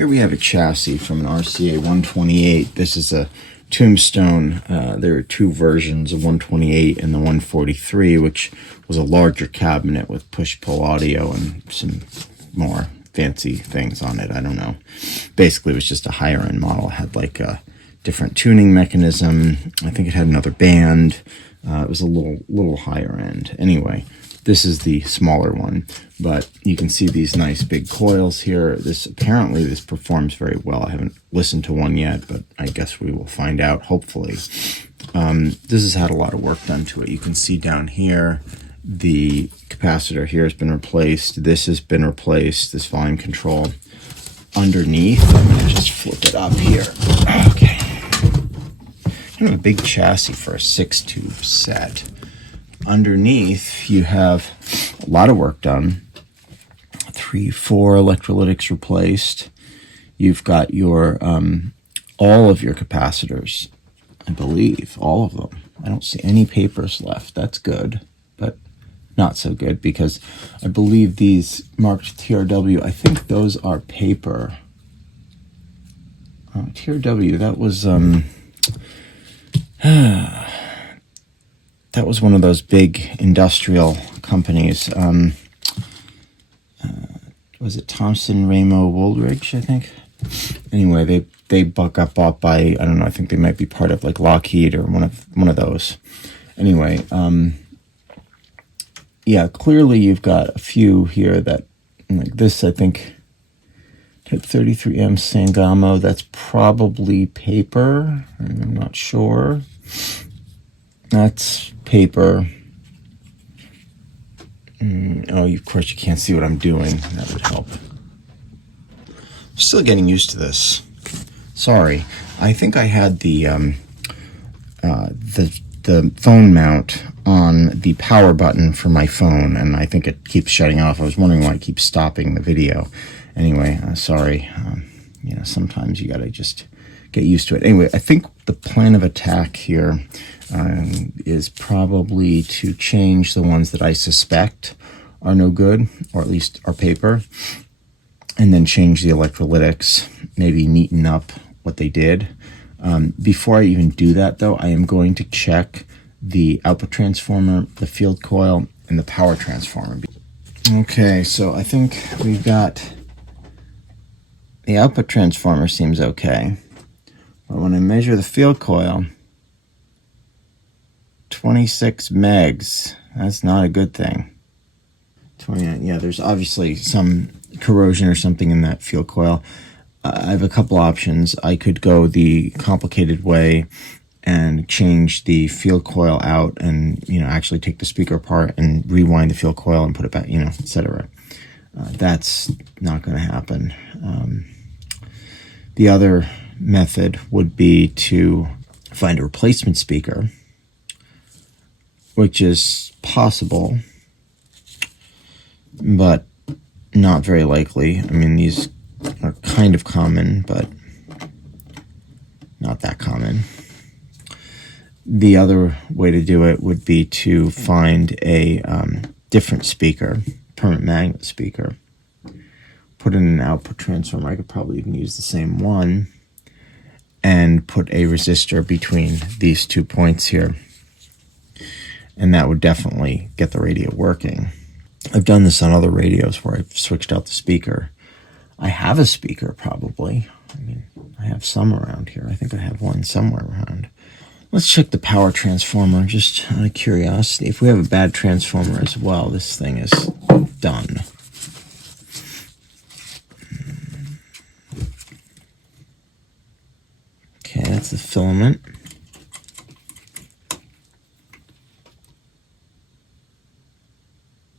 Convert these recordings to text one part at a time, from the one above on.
Here we have a chassis from an RCA 128. This is a Tombstone. There are two versions of 128 and the 143, which was a larger cabinet with push-pull audio and some more fancy things on it. I don't know. Basically, it was just a higher-end model. It had like a different tuning mechanism. I think it had another band. It was a little higher end. Anyway, this is the smaller one, but you can see these nice big coils here. Apparently this performs very well. I haven't listened to one yet, but I guess we will find out, hopefully. This has had a lot of work done to it. You can see down here, the capacitor here has been replaced. This has been replaced, this volume control. Underneath, I'm going to just flip it up here. Okay. Kind of a big chassis for a 6-tube set. Underneath, you have a lot of work done. 3-4 electrolytics replaced. You've got your all of your capacitors, I believe, all of them. I don't see any papers left. That's good, but not so good because I believe these marked TRW, I think those are paper. TRW, that was that was one of those big industrial companies. Was it Thompson, Ramo, Woolridge, I think? Anyway, they got bought by, I don't know, I think they might be part of like Lockheed or one of those. Anyway, yeah, clearly you've got a few here that, like this, I think, type 33M Sangamo, that's probably paper. I'm not sure. That's paper. Oh, of course you can't see what I'm doing. That would help. I'm still getting used to this. Sorry. I think I had the phone mount on the power button for my phone, and I think it keeps shutting off. I was wondering why it keeps stopping the video. Anyway, sorry. Sometimes you gotta just get used to it. Anyway, I think the plan of attack here is probably to change the ones that I suspect are no good, or at least are paper, and then change the electrolytics, maybe neaten up what they did. Before I even do that, though, I am going to check the output transformer, the field coil, and the power transformer. Okay, so I think we've got the output transformer seems okay. But when I measure the field coil, 26 megs, that's not a good thing. 29, yeah, there's obviously some corrosion or something in that field coil. I have a couple options. I could go the complicated way and change the field coil out and, actually take the speaker apart and rewind the field coil and put it back, etc. That's not going to happen. The other method would be to find a replacement speaker, which is possible, but not very likely. I mean, these are kind of common, but not that common. The other way to do it would be to find a different speaker, permanent magnet speaker, put in an output transformer. I could probably even use the same one, and put a resistor between these 2 points here. And that would definitely get the radio working. I've done this on other radios where I've switched out the speaker. I have a speaker, probably. I mean, I have some around here. I think I have one somewhere around. Let's check the power transformer, just out of curiosity. If we have a bad transformer as well, this thing is done. Okay, that's the filament.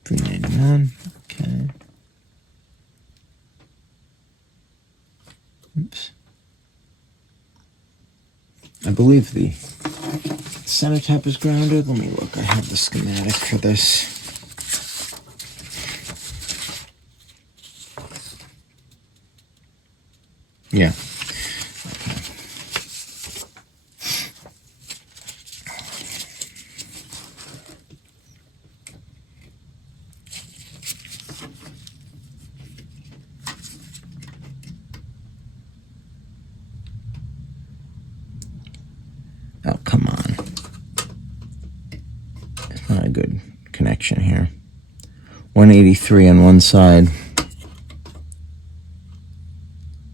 $3.99. Okay. Oops. I believe the center tap is grounded. Let me look. I have the schematic for this. Yeah. connection here. 183 on one side,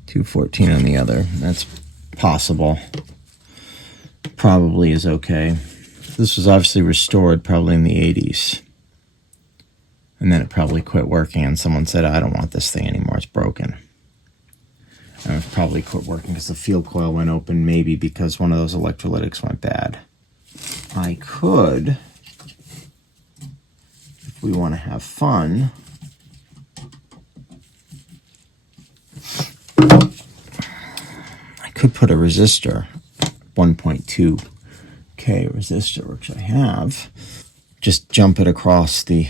214 on the other. That's possible. Probably is okay. This was obviously restored probably in the 80s. And then it probably quit working, and someone said, I don't want this thing anymore, it's broken. And it probably quit working because the field coil went open, maybe because one of those electrolytics went bad. I could, if we want to have fun, I could put a resistor, 1.2K resistor, which I have, just jump it across the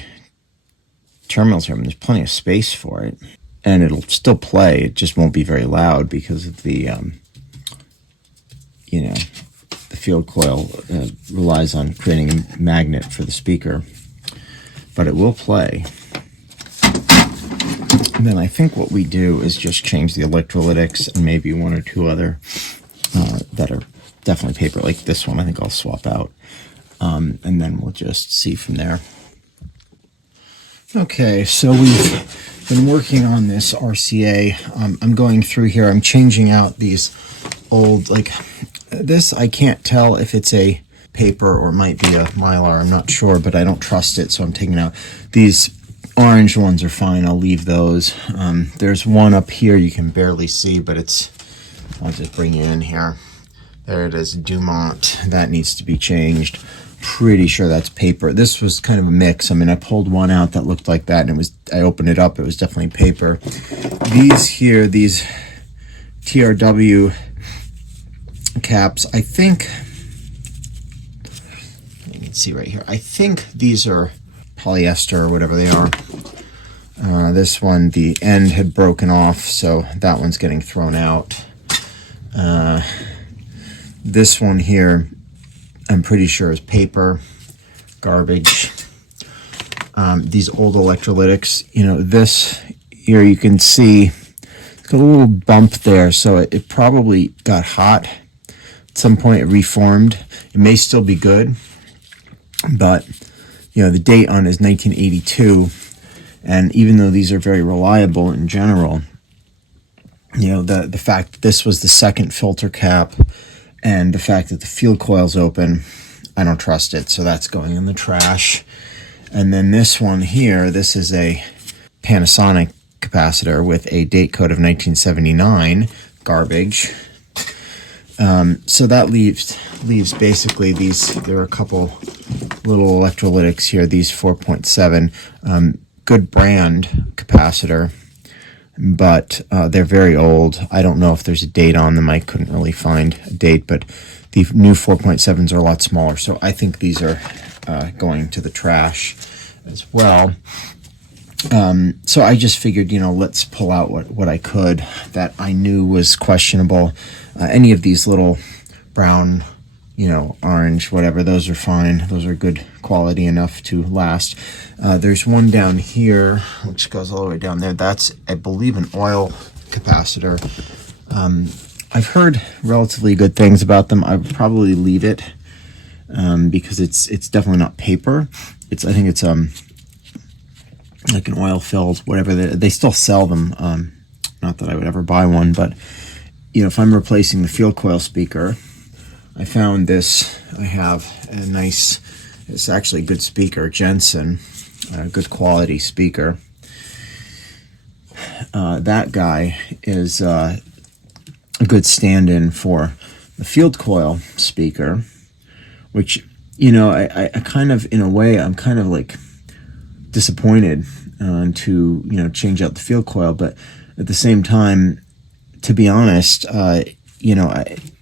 terminals here. I mean, there's plenty of space for it, and it'll still play. It just won't be very loud because of the, the field coil relies on creating a magnet for the speaker, but it will play. And then I think what we do is just change the electrolytics and maybe one or two other that are definitely paper, like this one I think I'll swap out, and then we'll just see from there. Okay, so we've been working on this RCA. I'm going through here. I'm changing out these old, like this, I can't tell if it's a paper or it might be a Mylar. I'm not sure, but I don't trust it, so I'm taking out. These orange ones are fine. I'll leave those. There's one up here you can barely see, but I'll just bring you in here. There it is, Dumont. That needs to be changed. Pretty sure that's paper. This was kind of a mix. I mean, I pulled one out that looked like that, and I opened it up. It was definitely paper. These here, these TRW caps, I think, you can see right here, I think these are polyester or whatever they are. This one, the end had broken off, so that one's getting thrown out. This one here, I'm pretty sure is paper, garbage. These old electrolytics, this here you can see it's got a little bump there, so it probably got hot. At some point it reformed. It may still be good, but the date on it is 1982, and even though these are very reliable in general, the fact that this was the second filter cap and the fact that the field coil's open, I don't trust it, so that's going in the trash. And then this one here, this is a Panasonic capacitor with a date code of 1979, garbage. So that leaves basically these. There are a couple little electrolytics here. These 4.7, good brand capacitor, but they're very old. I don't know if there's a date on them. I couldn't really find a date, but the new 4.7s are a lot smaller, so I think these are going to the trash as well. So I just figured, let's pull out what I could that I knew was questionable. Any of these little brown, orange, whatever, those are fine. Those are good quality enough to last. There's one down here, which goes all the way down there. That's, I believe, an oil capacitor. I've heard relatively good things about them. I would probably leave it because it's definitely not paper. I think it's like an oil filled, whatever. They still sell them. Not that I would ever buy one, but if I'm replacing the field coil speaker, I found this. I have a nice, it's actually a good speaker, Jensen, good quality speaker. That guy is a good stand-in for the field coil speaker, which, I kind of, in a way, I'm kind of like disappointed to, change out the field coil, but at the same time, to be honest,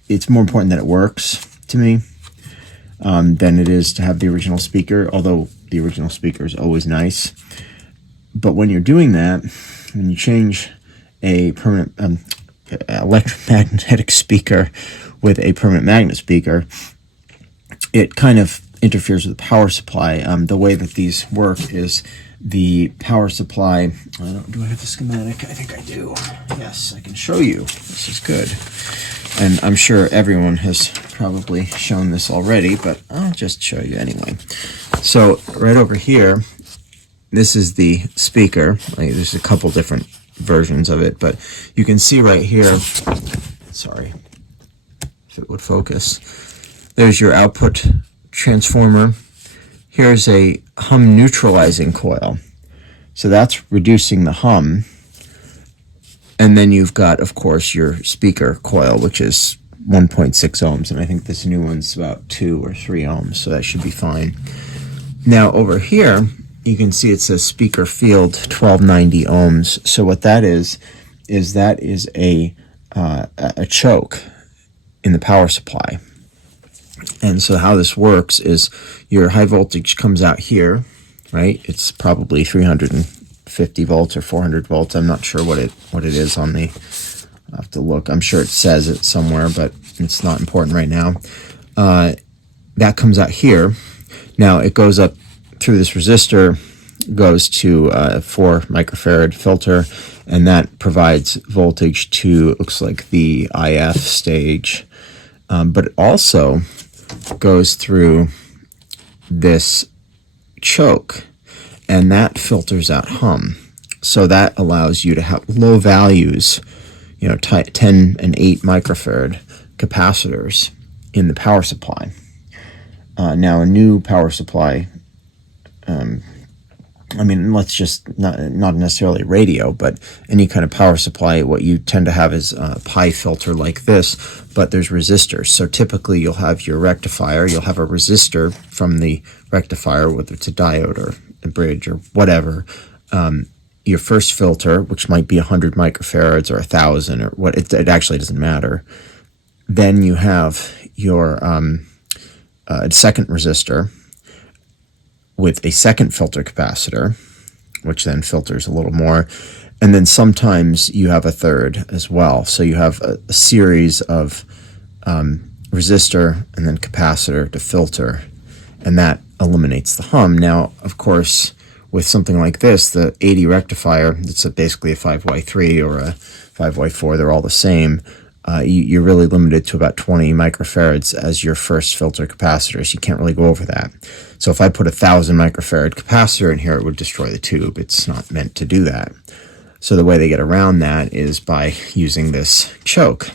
it's more important that it works to me than it is to have the original speaker, although the original speaker is always nice. But when you're doing that, when you change a permanent electromagnetic speaker with a permanent magnet speaker, it kind of interferes with the power supply. The way that these work is the power supply, do I have the schematic? I think I do. Yes, I can show you. This is good. And I'm sure everyone has probably shown this already, but I'll just show you anyway. So right over here, this is the speaker. There's a couple different versions of it, but you can see right here, sorry, if it would focus, there's your output transformer. Here's a hum neutralizing coil. So that's reducing the hum. And then you've got, of course, your speaker coil, which is 1.6 ohms. And I think this new one's about 2 or 3 ohms, so that should be fine. Now over here, you can see it says speaker field 1290 ohms. So what that is that is a choke in the power supply. And so how this works is your high voltage comes out here, right? It's probably 350 volts or 400 volts. I'm not sure what it is on the, I'll have to look. I'm sure it says it somewhere, but it's not important right now. That comes out here. Now it goes up through this resistor, goes to a 4 microfarad filter, and that provides voltage to, it looks like, the IF stage. But it also goes through this choke, and that filters out hum. So that allows you to have low values, 10 and 8 microfarad capacitors in the power supply. Now a new power supply, let's just not necessarily radio, but any kind of power supply, what you tend to have is a pi filter like this, but there's resistors. So typically you'll have your rectifier, you'll have a resistor from the rectifier, whether it's a diode or a bridge or whatever. Your first filter, which might be 100 microfarads or 1,000 or what, it actually doesn't matter. Then you have your second resistor with a second filter capacitor, which then filters a little more. And then sometimes you have a third as well. So you have a series of resistor and then capacitor to filter, and that eliminates the hum. Now, of course, with something like this, the 80 rectifier, it's basically a 5Y3 or a 5Y4, they're all the same. You're really limited to about 20 microfarads as your first filter capacitors. You can't really go over that. So if I put 1,000 microfarad capacitor in here, it would destroy the tube. It's not meant to do that. So the way they get around that is by using this choke.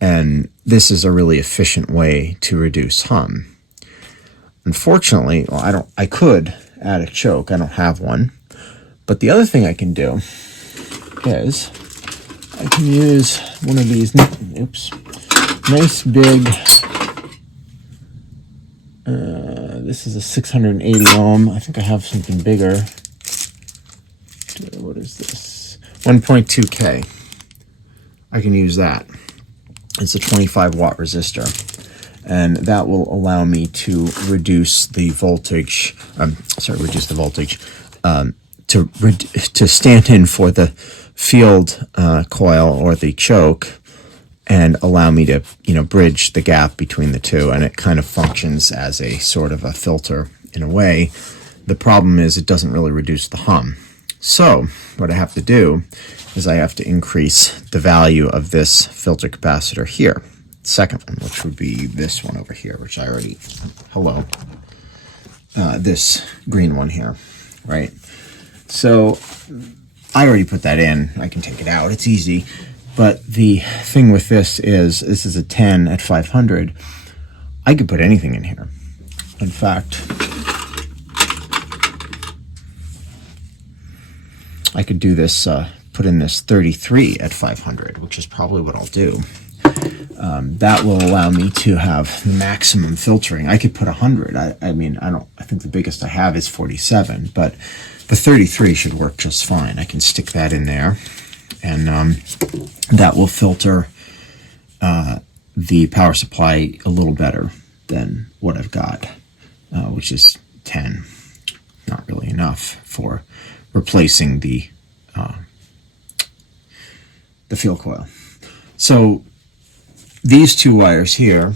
And this is a really efficient way to reduce hum. Unfortunately, I could add a choke. I don't have one. But the other thing I can do is I can use one of these, nice big, this is a 680 ohm. I think I have something bigger. What is this? 1.2K. I can use that. It's a 25 watt resistor. And that will allow me to reduce the voltage, to stand in for the field coil or the choke and allow me to, bridge the gap between the two. And it kind of functions as a sort of a filter in a way. The problem is it doesn't really reduce the hum. So what I have to do is I have to increase the value of this filter capacitor here. Second one, which would be this one over here, which I already, this green one here, right? So I already put that in. I can take it out. It's easy. But the thing with this is a 10 at 500. I could put anything in here. In fact, I could do this, put in this 33 at 500, which is probably what I'll do. That will allow me to have maximum filtering. I could put 100. I think the biggest I have is 47, but the 33 should work just fine. I can stick that in there, and that will filter the power supply a little better than what I've got, which is 10. Not really enough for replacing the field coil. So these two wires here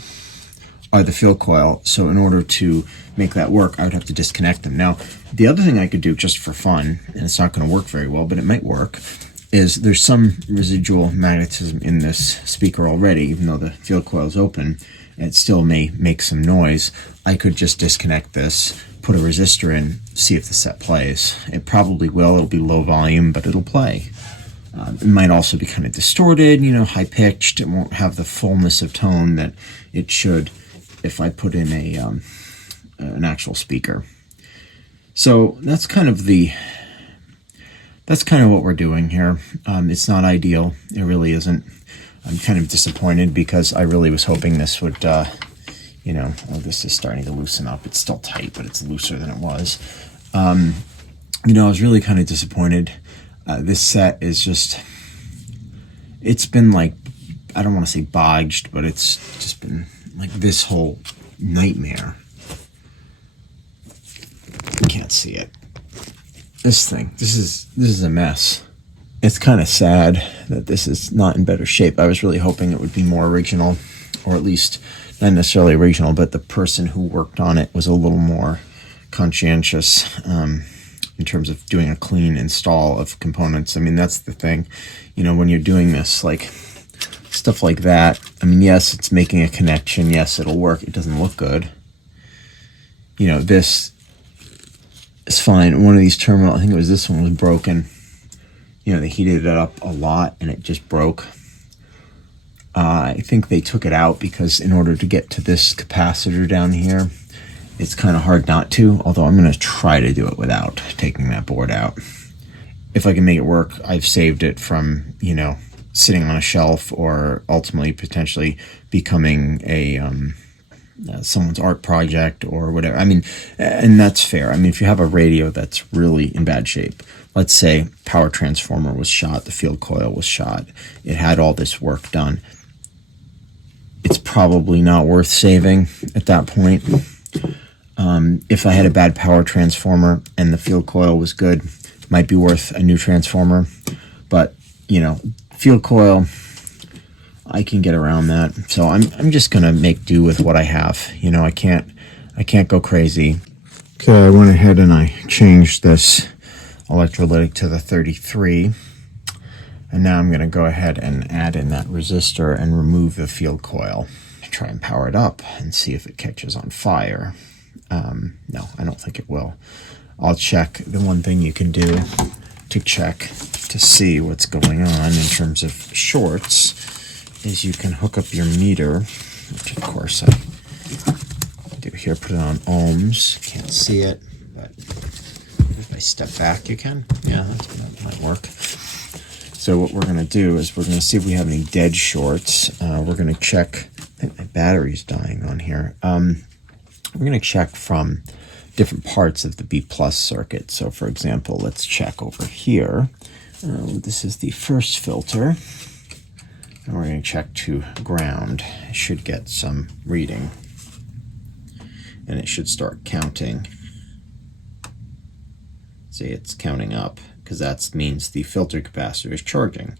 are the field coil, so in order to make that work, I would have to disconnect them. Now, the other thing I could do just for fun, and it's not going to work very well, but it might work, is there's some residual magnetism in this speaker already, even though the field coil is open, it still may make some noise. I could just disconnect this, put a resistor in, see if the set plays. It probably will. It'll be low volume, but it'll play. It might also be kind of distorted, high-pitched. It won't have the fullness of tone that it should if I put in an actual speaker. So that's kind of what we're doing here. It's not ideal. It really isn't. I'm kind of disappointed because I really was hoping this would, this is starting to loosen up. It's still tight, but it's looser than it was. I was really kind of disappointed. This set is it's been like, I don't want to say bodged, but it's just been like this whole nightmare. You can't see it. This is a mess. It's kind of sad that this is not in better shape. I was really hoping it would be more original, or at least not necessarily original, but the person who worked on it was a little more conscientious in terms of doing a clean install of components. I mean, that's the thing, when you're doing this, like stuff like that. I mean, yes, it's making a connection. Yes, it'll work. It doesn't look good. This is fine. One of these terminals, I think it was this one, was broken. They heated it up a lot and it just broke. I think they took it out because in order to get to this capacitor down here, it's kind of hard not to, although I'm going to try to do it without taking that board out. If I can make it work, I've saved it from, sitting on a shelf or ultimately potentially becoming someone's art project or whatever. I mean, and that's fair. I mean, if you have a radio that's really in bad shape, let's say power transformer was shot, the field coil was shot, it had all this work done, it's probably not worth saving at that point. If I had a bad power transformer and the field coil was good, it might be worth a new transformer. But, field coil, I can get around that. So I'm just going to make do with what I have. I can't go crazy. Okay, I went ahead and I changed this electrolytic to the 33. And now I'm going to go ahead and add in that resistor and remove the field coil. Try and power it up and see if it catches on fire. No, I don't think it will. I'll check. The one thing you can do to check to see what's going on in terms of shorts is you can hook up your meter, which of course I do here, put it on ohms. Can't see it, but if I step back, you can. Yeah, that might work. So what we're going to do is we're going to see if we have any dead shorts. We're going to check. I think my battery's dying on here. We're going to check from different parts of the B plus circuit. So for example, let's check over here. This is the first filter. And we're going to check to ground. It should get some reading. And it should start counting. See, it's counting up because that means the filter capacitor is charging.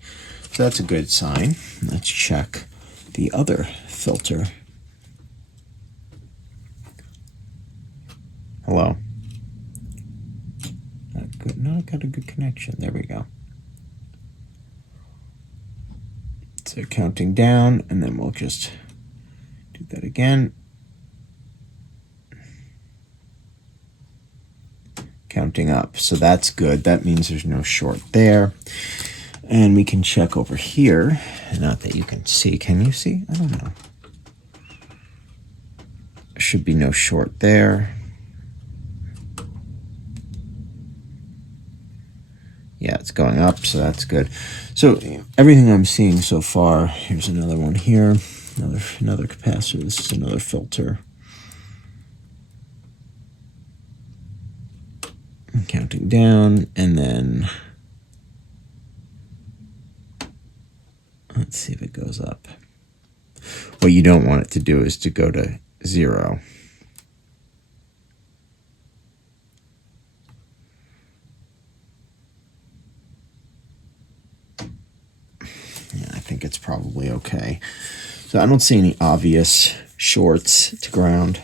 So that's a good sign. Let's check the other filter. Hello. Not good. No, I got a good connection. There we go. So counting down, and then we'll just do that again. Counting up. So that's good. That means there's no short there. And we can check over here. Not that you can see. Can you see? I don't know. There should be no short there. Yeah, it's going up, so that's good. So everything I'm seeing so far, here's another one here, another capacitor. This is another filter. I'm counting down, and then let's see if it goes up. What you don't want it to do is to go to 0. Yeah, I think it's probably okay. So I don't see any obvious shorts to ground.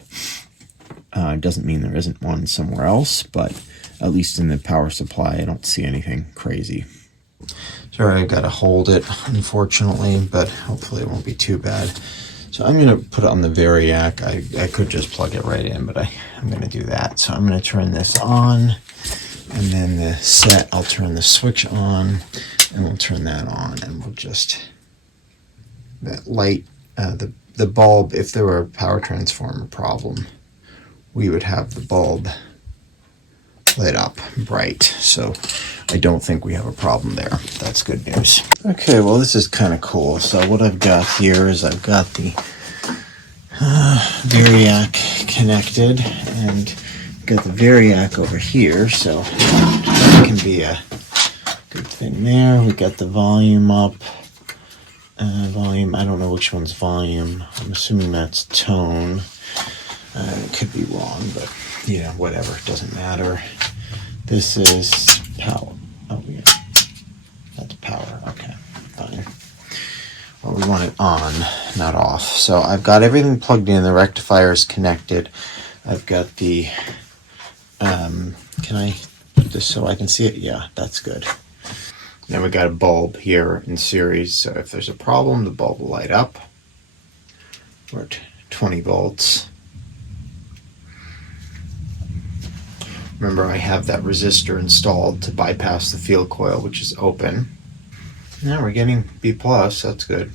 Doesn't mean there isn't one somewhere else, but at least in the power supply, I don't see anything crazy. Sorry, I've got to hold it, unfortunately, but hopefully it won't be too bad. So I'm going to put it on the Variac. I could just plug it right in, but I'm going to do that. So I'm going to turn this on, and then the set, I'll turn the switch on, and we'll turn that on, and we'll just, that light, the bulb, if there were a power transformer problem, we would have the bulb lit up bright. So I don't think we have a problem there. That's good news. Okay, well, this is kind of cool. So what I've got here is I've got the Variac connected, and got the Variac over here, so that can be a good thing there. We got the volume up. Volume, I don't know which one's volume. I'm assuming that's tone. It could be wrong, but yeah, whatever, it doesn't matter. This is power. Oh, yeah, that's power. Okay, fine. Well, we want it on, not off. So I've got everything plugged in. The rectifier is connected. I've got the, can I put this so I can see it? Yeah, that's good. Then we got a bulb here in series. So if there's a problem, the bulb will light up. We're at 20 volts. Remember, I have that resistor installed to bypass the field coil, which is open. Now we're getting B+, that's good.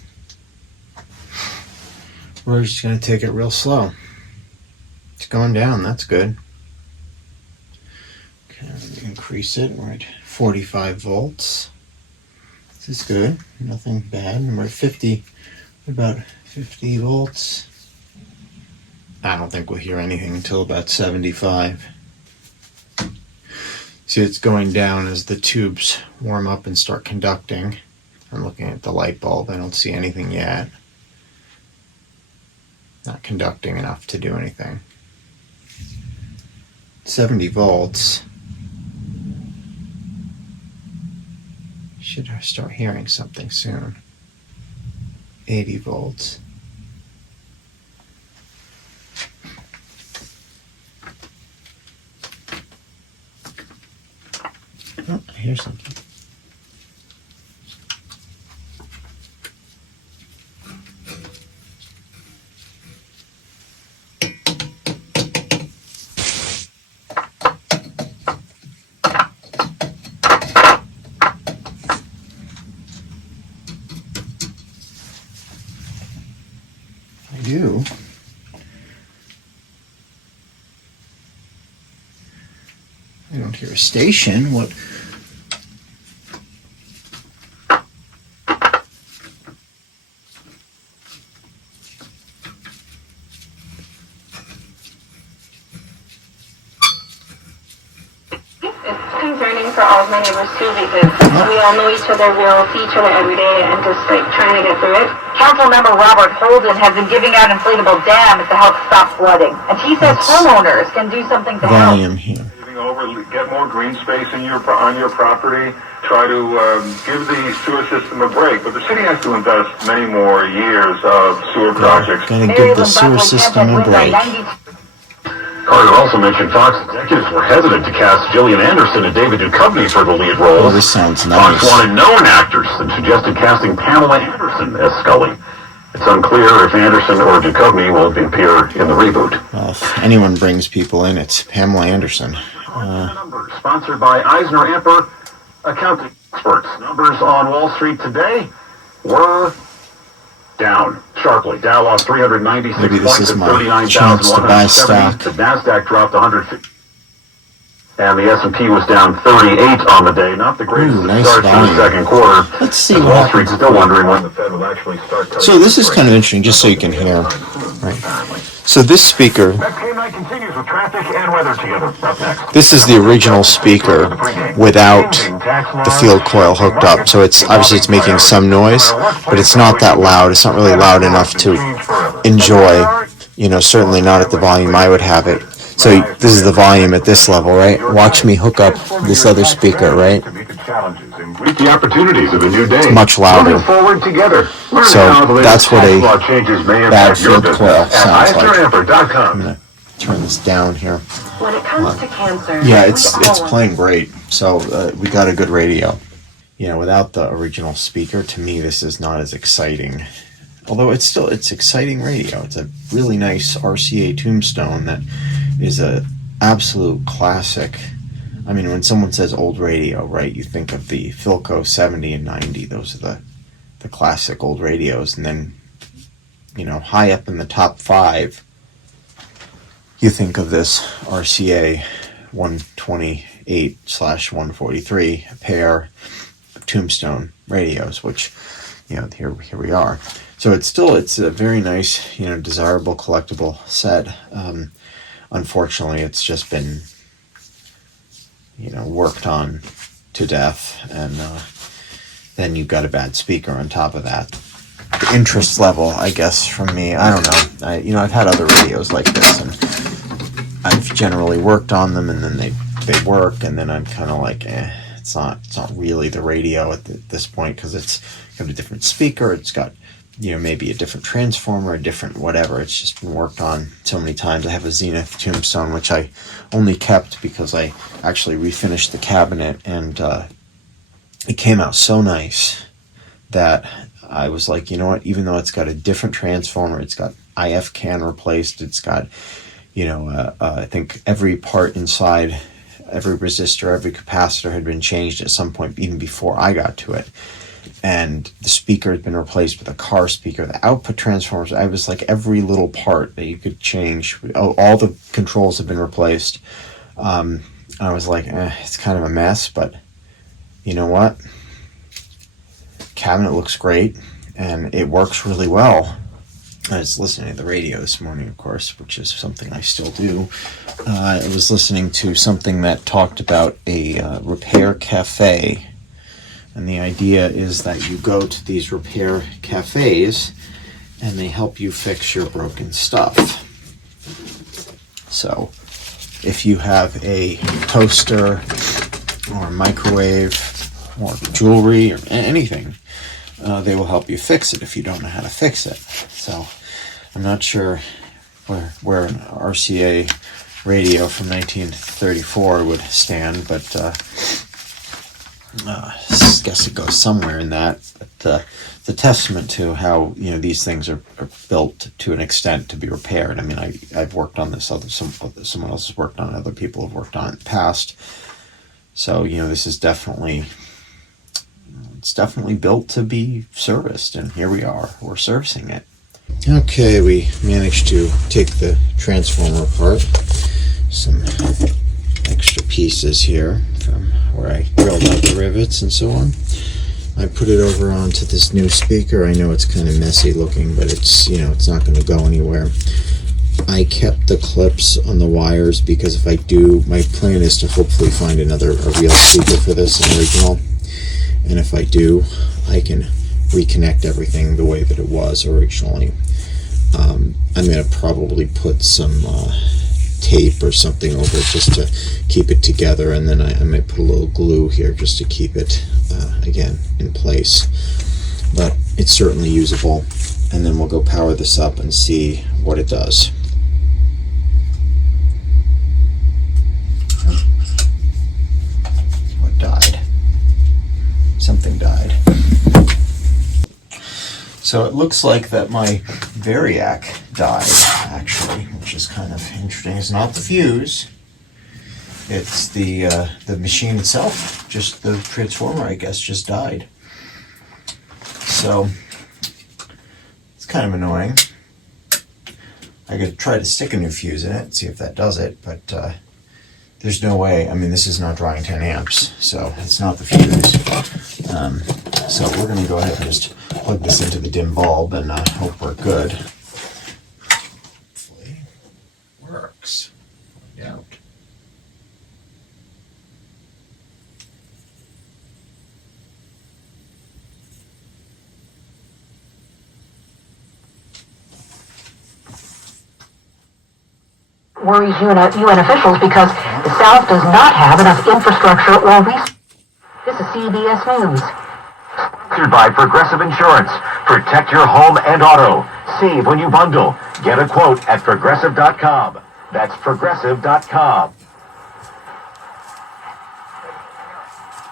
We're just going to take it real slow. It's going down, that's good. Okay, let me increase it. We're at 45 volts. This is good, nothing bad. And we're at 50, about 50 volts. I don't think we'll hear anything until about 75. See, it's going down as the tubes warm up and start conducting. I'm looking at the light bulb. I don't see anything yet. Not conducting enough to do anything. 70 volts. Should start hearing something soon. 80 volts. Oh, I hear something. I do. I don't hear a station. What? For all of my neighbors too, because we all know each other, we all see each other every day, and just like trying to get through it. Councilmember Robert Holden has been giving out inflatable dams to help stop flooding, and he says homeowners can do something to help. Volume here. Get more green space on your property. Try to give the sewer system a break, but the city has to invest many more years of sewer projects. Gotta give the sewer system a break. Carter also mentioned Fox executives were hesitant to cast Gillian Anderson and David Duchovny for the lead roles. Oh, this sounds nice. Fox wanted known actors and suggested casting Pamela Anderson as Scully. It's unclear if Anderson or Duchovny will appear in the reboot. Well, if anyone brings people in, it's Pamela Anderson. Numbers sponsored by Eisner Amper Accounting Experts. Numbers on Wall Street today were down sharply. Dow lost 396 Maybe this points is at my chance to buy stock. 39,170. The Nasdaq dropped 150. And the S&P was down 38 on the day. Not the greatest nice start to the volume. second quarter. Let's see As what Wall happens. Street's still wondering when the Fed will actually start cutting. So this is kind of interesting, just so you can hear. Right. So this speaker, K9 continues with traffic and weather together. Up next. this is the original speaker without the field coil hooked up. So it's obviously it's making some noise, but it's not that loud. It's not really loud enough to enjoy. You know, certainly not at the volume I would have it. So this is the volume at this level, right? Watch me hook up this other speaker, right? Reap the opportunities of a new day. It's much louder. Moving forward together. Learn So how the latest that's what a tax law changes may bad impact your field business coil at sounds like. EisnerAmper.com. I'm gonna turn this down here. When it comes to cancer, Yeah, we it's all playing great. So we got a good radio. You know, without the original speaker, to me, this is not as exciting although it's exciting radio. It's a really nice RCA Tombstone that is a absolute classic. I mean, when someone says old radio, right, you think of the Philco 70 and 90. Those are the classic old radios. And then, high up in the top 5, you think of this RCA 128/143, a pair of Tombstone radios, which, here we are. So it's a very nice, desirable collectible set. Unfortunately, it's just been, worked on to death, and then you've got a bad speaker on top of that. The interest level, I guess, from me, I don't know. I've had other radios like this, and I've generally worked on them, and then they work, and then I'm kind of like, it's not really the radio at this point, because it's got a different speaker, it's got, maybe a different transformer, a different whatever. It's just been worked on so many times. I have a Zenith Tombstone, which I only kept because I actually refinished the cabinet, and it came out so nice that I was like, you know what, even though it's got a different transformer, it's got IF can replaced, it's got, I think every part inside, every resistor, every capacitor had been changed at some point, even before I got to it. And the speaker had been replaced with a car speaker. The output transformers, I was like, every little part that you could change, all the controls have been replaced. I was like, it's kind of a mess, but you know what? Cabinet looks great, and it works really well. I was listening to the radio this morning, of course, which is something I still do. I was listening to something that talked about a repair cafe. And the idea is that you go to these repair cafes and they help you fix your broken stuff. So if you have a toaster or a microwave or jewelry or anything, they will help you fix it if you don't know how to fix it. So I'm not sure where an RCA radio from 1934 would stand, but I guess it goes somewhere in that. But it's a testament to how these things are built to an extent to be repaired. I mean, I've worked on this. Someone else has worked on it. Other people have worked on it in the past. So this is definitely built to be serviced, and here we are. We're servicing it. Okay, we managed to take the transformer apart. Some extra pieces here from where I drilled out the rivets and so on. I put it over onto this new speaker. I know it's kind of messy looking, but it's it's not going to go anywhere. I kept the clips on the wires because if I do, my plan is to hopefully find a real speaker for this, an original. And if I do, I can reconnect everything the way that it was originally. I'm going to probably put some tape or something over it just to keep it together, and then I might put a little glue here just to keep it again in place. But it's certainly usable, and then we'll go power this up and see what it does. What died? Something died. So it looks like that my Variac died, actually, which is kind of interesting. It's not the fuse. It's the machine itself. Just the transformer, I guess, just died. So it's kind of annoying. I could try to stick a new fuse in it and see if that does it, but there's no way. I mean, this is not drawing 10 amps, so it's not the fuse. So we're going to go ahead and just plug this into the dim bulb and hope we're good. Hopefully it works. Find out. Worries UN officials because the South does not have enough infrastructure or resources. This is CBS News. Sponsored by Progressive Insurance. Protect your home and auto. Save when you bundle. Get a quote at progressive.com. That's progressive.com.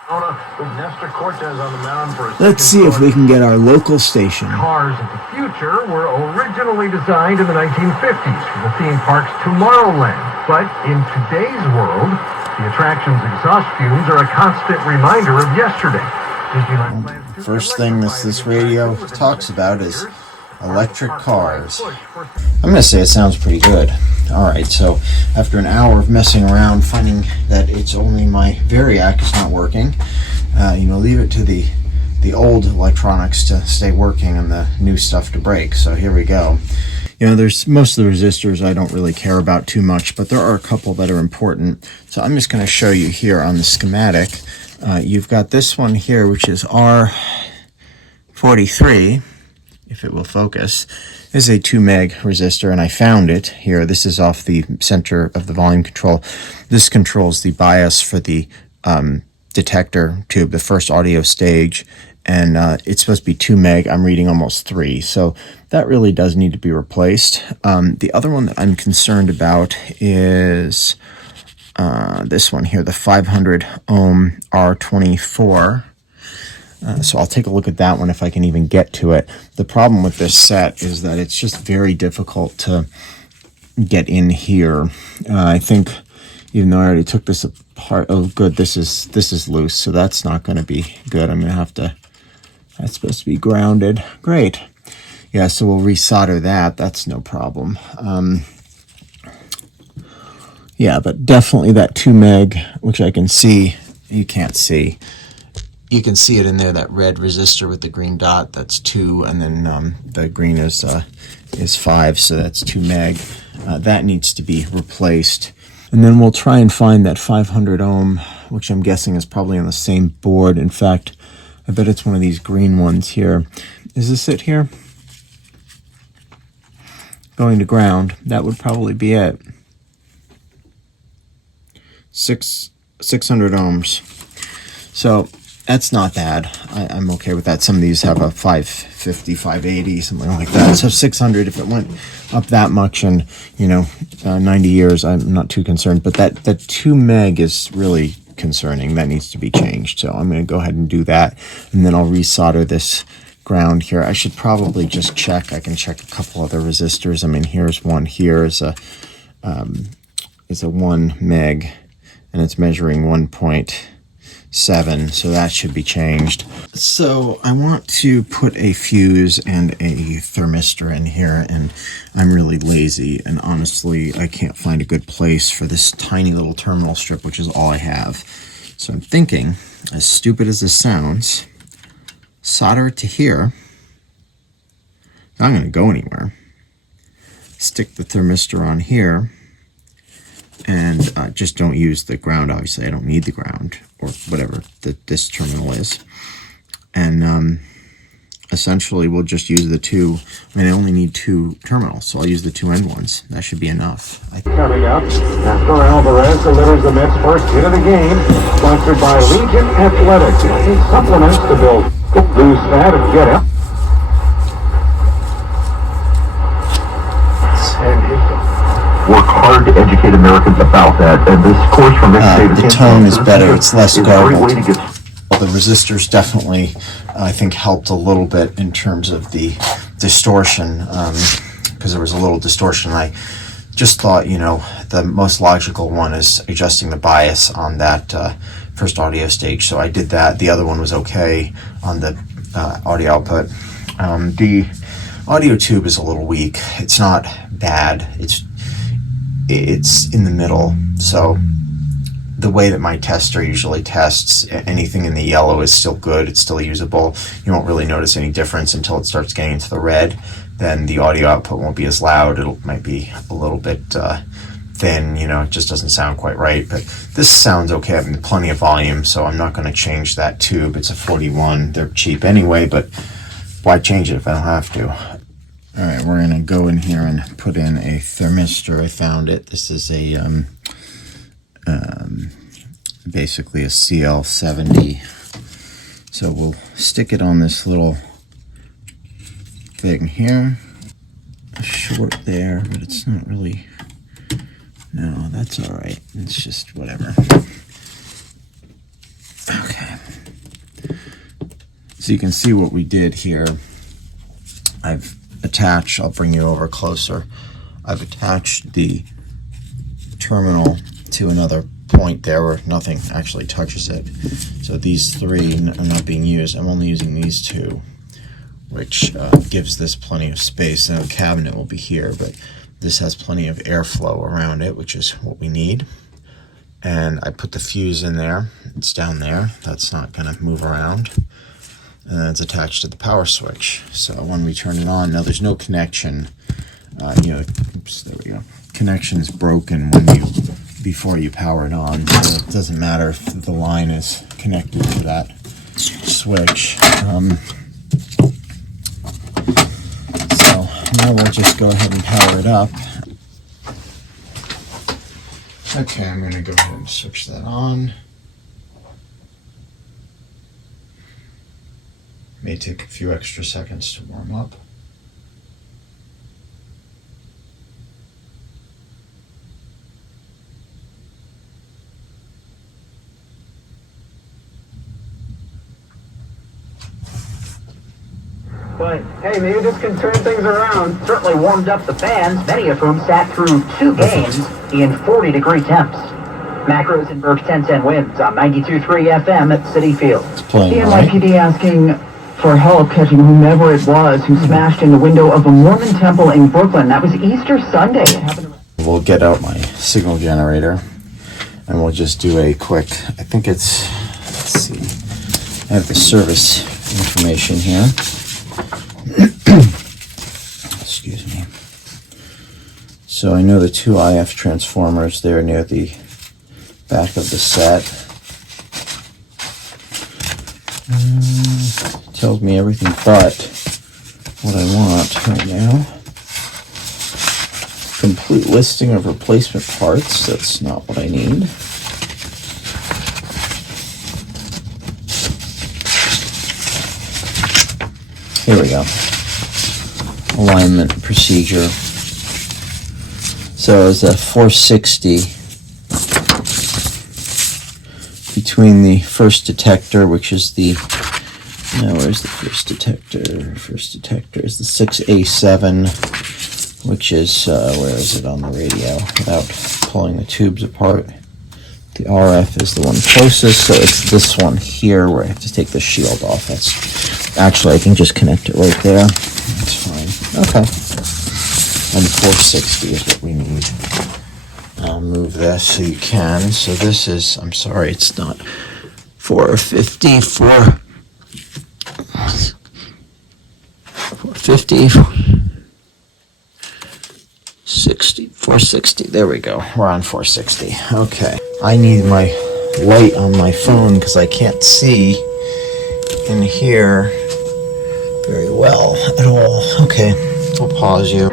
With Nestor Cortez on the mound for Let's see if we can get our local station. Cars of the future were originally designed in the 1950s for the theme park's Tomorrowland. But in today's world, the attraction's exhaust fumes are a constant reminder of yesterday. Disneyland plans to First thing this radio talks about is electric cars. I'm going to say it sounds pretty good. Alright, so after an hour of messing around, finding that it's only my Variac is not working, leave it to the old electronics to stay working and the new stuff to break. So here we go. There's most of the resistors I don't really care about too much, but there are a couple that are important. So I'm just going to show you here on the schematic. You've got this one here, which is R43, if it will focus. This is a 2 meg resistor, and I found it here. This is off the center of the volume control. This controls the bias for the detector tube, the first audio stage, and it's supposed to be 2 meg. I'm reading almost 3, so that really does need to be replaced. The other one that I'm concerned about is this one here, the 500 ohm R24. So I'll take a look at that one if I can even get to it. The problem with this set is that it's just very difficult to get in here. I think, even though I already took this apart, oh good, this is loose, so that's not going to be good. I'm going to have to, that's supposed to be grounded. Great. Yeah, so we'll resolder that. That's no problem. Yeah, but definitely that 2 meg, which I can see, you can't see. You can see it in there, that red resistor with the green dot, that's 2, and then the green is 5, so that's 2 meg. That needs to be replaced. And then we'll try and find that 500 ohm, which I'm guessing is probably on the same board. In fact, I bet it's one of these green ones here. Is this it here? Going to ground, that would probably be it. 600 ohms. So that's not bad. I'm okay with that. Some of these have a 550, 580, something like that. So 600, if it went up that much in 90 years, I'm not too concerned. But that 2 meg is really concerning. That needs to be changed. So I'm going to go ahead and do that, and then I'll resolder this ground here. I should probably just check. I can check a couple other resistors. I mean, here's one. Here is a 1 meg, and it's measuring 1.7, so that should be changed. So I want to put a fuse and a thermistor in here, and I'm really lazy, and honestly I can't find a good place for this tiny little terminal strip, which is all I have. So I'm thinking, as stupid as this sounds, solder it to here. Not going to go anywhere. Stick the thermistor on here, and just don't use the ground. Obviously I don't need the ground, or whatever this terminal is, and essentially we'll just use the 2. I mean, I only need 2 terminals, so I'll use the 2 end ones. That should be enough. Coming up, Nestor Alvarez delivers the Mets' first hit of the game, sponsored by Legion Athletics. Need supplements to build, lose fat, and get out. Work hard to educate Americans about that, and this course from the tone is better. It's less garbled. The resistors definitely, I think, helped a little bit in terms of the distortion, because there was a little distortion. I just thought, the most logical one is adjusting the bias on that first audio stage, so I did that. The other one was okay on the audio output. The audio tube is a little weak. It's not bad. It's in the middle. So the way that my tester usually tests, anything in the yellow is still good. It's still usable. You won't really notice any difference until it starts getting into the red. Then the audio output won't be as loud. It might be a little bit thin. It just doesn't sound quite right. But this sounds okay. I have plenty of volume, so I'm not going to change that tube. It's a 41. They're cheap anyway, but why change it if I don't have to? All right, we're going to go in here and put in a thermistor. I found it. This is a basically a CL70. So we'll stick it on this little thing here. Short there, but it's not really. No, that's all right. It's just whatever. Okay. So you can see what we did here. I've attached, I'll bring you over closer. I've attached the terminal to another point there where nothing actually touches it. So these three are not being used. I'm only using these two, which gives this plenty of space. Now the cabinet will be here, but this has plenty of airflow around it, which is what we need. And I put the fuse in there. It's down there. That's not going to move around. And then it's attached to the power switch. So when we turn it on, now there's no connection. Oops, there we go. Connection's broken before you power it on. So it doesn't matter if the line is connected to that switch. So now we'll just go ahead and power it up. Okay, I'm going to go ahead and switch that on. May take a few extra seconds to warm up. But, hey, maybe this can turn things around. Certainly warmed up the fans, many of whom sat through 2 games in 40-degree temps. Mac Rosenberg 1010 wins on 92.3 FM at Citi Field. The NYPD asking for help catching whomever it was who smashed in the window of a Mormon temple in Brooklyn. That was Easter Sunday. We'll get out my signal generator and we'll just do a quick, I think it's, let's see, I have the service information here. Excuse me. So I know the 2 IF transformers there near the back of the set. Tells me everything but what I want right now. Complete listing of replacement parts. That's not what I need. Here we go. Alignment procedure. So it's a 460 between the first detector, which is the, now where's the first detector? First detector is the 6A7, which is, where is it on the radio without pulling the tubes apart? The RF is the one closest, so it's this one here where I have to take the shield off. That's actually, I can just connect it right there. That's fine. Okay. And 460 is what we need. I'll move this so you can. So this is, I'm sorry, it's not 450, 450, 60, 460. There we go. We're on 460. Okay. I need my light on my phone because I can't see in here very well at all. Okay. I'll pause you.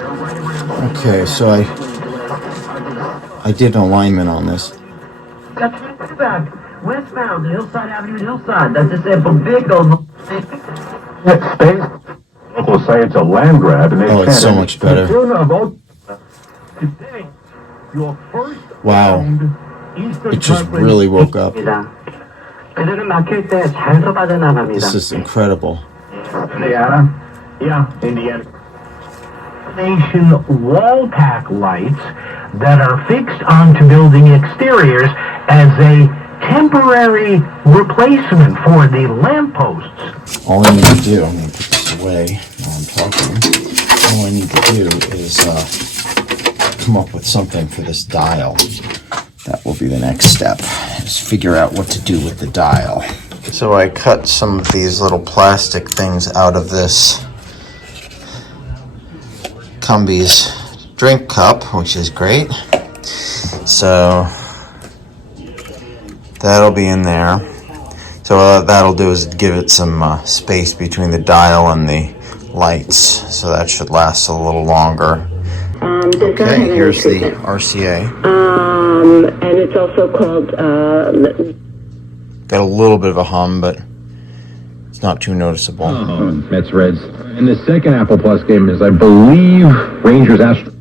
Okay, so I did alignment on this. Westbound, Hillside Avenue, Hillside. That's just a big old Space. Locals say it's a land grab, and they Oh, it's so much better. Today, your first Wow. It just really woke up. 그들은 막힐 때 잘 빠져나갑니다. This is incredible. Indiana. Yeah, Indiana. Nation wall pack lights that are fixed onto building exteriors as a temporary replacement for the lampposts. All I need to do, I'm going to put this away while I'm talking. All I need to do is come up with something for this dial. That will be the next step. Just figure out what to do with the dial. So I cut some of these little plastic things out of this Cumbies drink cup, which is great. So that'll be in there. So what that'll do is give it some space between the dial and the lights. So that should last a little longer. Okay, here's the RCA. And it's also called, Got a little bit of a hum, but it's not too noticeable. Mets Reds. And the second Apple Plus game is, I believe, Rangers Astros.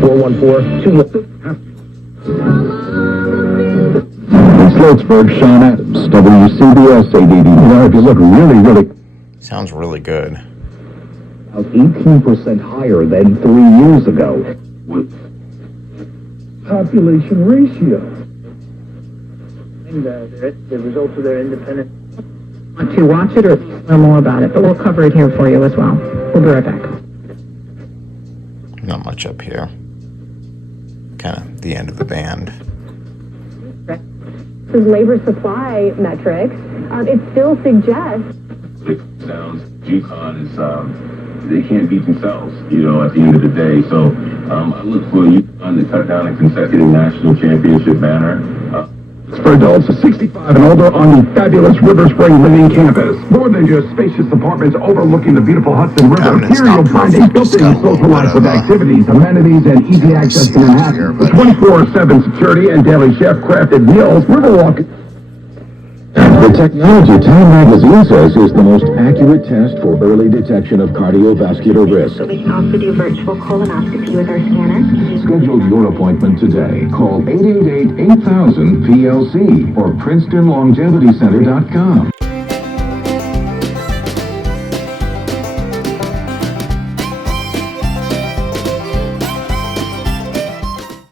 414-2. Pittsburgh, Sean Adams, WCBS ADD. Now, if you look really... Sounds really good. 18% higher than 3 years ago. Population ratio. And the results of their independent. Want to watch it or learn more about it, but we'll cover it here for you as well. We'll be right back. Not much up here. Kind of the end of the band. This is labor supply metrics. It still suggests. Sounds UConn is they can't beat themselves, you know, at the end of the day. So I look for UConn to cut down a consecutive national championship banner. For adults 65 and older on the fabulous River Spring Living Campus. More than just spacious apartments overlooking the beautiful Hudson River, here you'll find a built-in social life with activities, amenities, and easy access to Manhattan. 24/7 security and daily chef-crafted meals. Riverwalk. The technology Time Magazine says is the most accurate test for early detection of cardiovascular risk. So we can also do virtual colonoscopy with our scanner. Schedule your appointment today. Call 888-8000-PLC or PrincetonLongevityCenter.com.